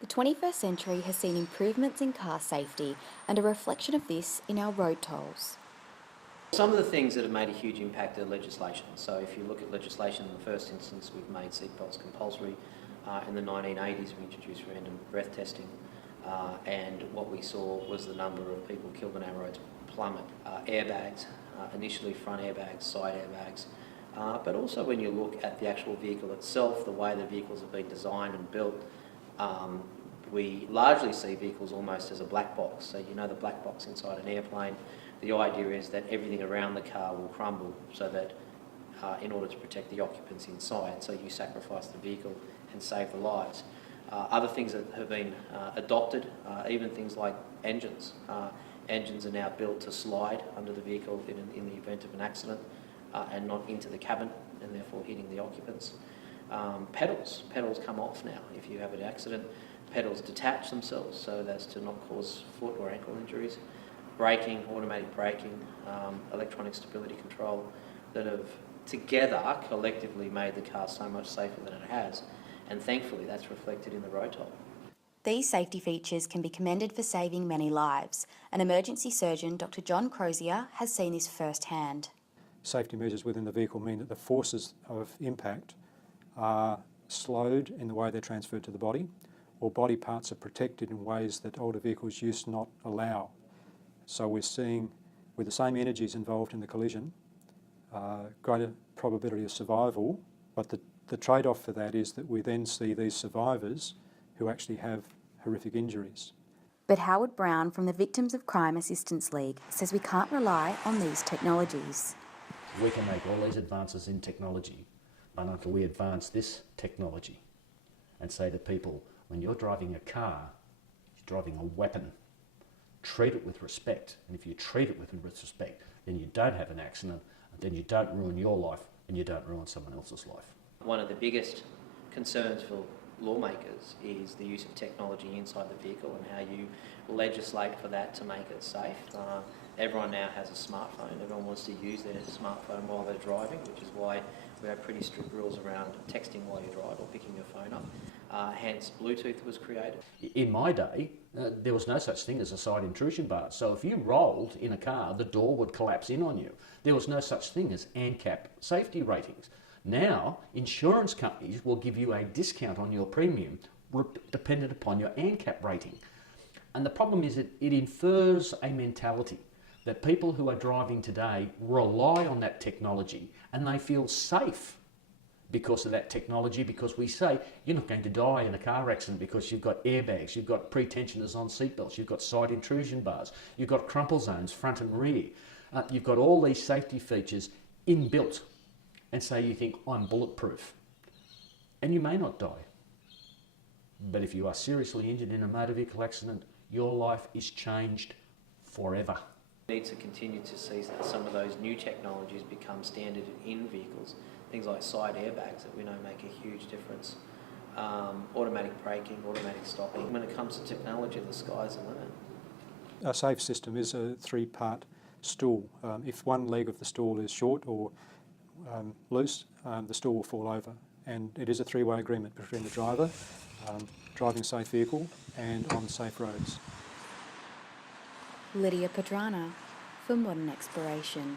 The 21st century has seen improvements in car safety and a reflection of this in our road tolls. Some of the things that have made a huge impact are legislation. So if you look at legislation, in the first instance we've made seatbelts compulsory. In the 1980s we introduced random breath testing, and what we saw was the number of people killed on our roads plummet. Airbags, initially front airbags, side airbags, but also when you look at the actual vehicle itself, the way the vehicles have been designed and built, we largely see vehicles almost as a black box. So you know the black box inside an airplane. The idea is that everything around the car will crumble so that in order to protect the occupants inside, so you sacrifice the vehicle and save the lives. Other things that have been adopted, even things like engines. Engines are now built to slide under the vehicle in the event of an accident and not into the cabin and therefore hitting the occupants. Pedals come off now if you have an accident. Pedals detach themselves so as to not cause foot or ankle injuries. Braking, automatic braking, electronic stability control, that have together collectively made the car so much safer than it has, and thankfully that's reflected in the road toll. These safety features can be commended for saving many lives. An emergency surgeon, Dr. John Crozier, has seen this firsthand. Safety measures within the vehicle mean that the forces of impact are slowed in the way they're transferred to the body, or body parts are protected in ways that older vehicles used to not allow. So we're seeing, with the same energies involved in the collision, greater probability of survival, but the trade-off for that is that we then see these survivors who actually have horrific injuries. But Howard Brown from the Victims of Crime Assistance League says we can't rely on these technologies. We can make all these advances in technology, but until we advance this technology and say to people, when you're driving a car, you're driving a weapon. Treat it with respect, and if you treat it with respect, then you don't have an accident, and then you don't ruin your life, and you don't ruin someone else's life. One of the biggest concerns for lawmakers is the use of technology inside the vehicle and how you legislate for that to make it safe. Everyone now has a smartphone. Everyone wants to use their smartphone while they're driving, which is why we have pretty strict rules around texting while you drive or picking your phone up. Hence, Bluetooth was created. In my day, there was no such thing as a side intrusion bar. So if you rolled in a car, the door would collapse in on you. There was no such thing as ANCAP safety ratings. Now, insurance companies will give you a discount on your premium dependent upon your ANCAP rating. And the problem is that it infers a mentality that people who are driving today rely on that technology and they feel safe because of that technology, because we say you're not going to die in a car accident because you've got airbags, you've got pre-tensioners on seatbelts, you've got side intrusion bars, you've got crumple zones front and rear, you've got all these safety features inbuilt, and so you think I'm bulletproof. And you may not die. But if you are seriously injured in a motor vehicle accident, your life is changed forever. We need to continue to see that some of those new technologies become standard in vehicles. Things like side airbags that we know make a huge difference. Automatic braking, automatic stopping. When it comes to technology, the sky's the limit. A safe system is a three-part stool. If one leg of the stool is short or loose, the stool will fall over. And it is a three-way agreement between the driver, driving a safe vehicle, and on safe roads. Lydia Pedrana for Modern Exploration.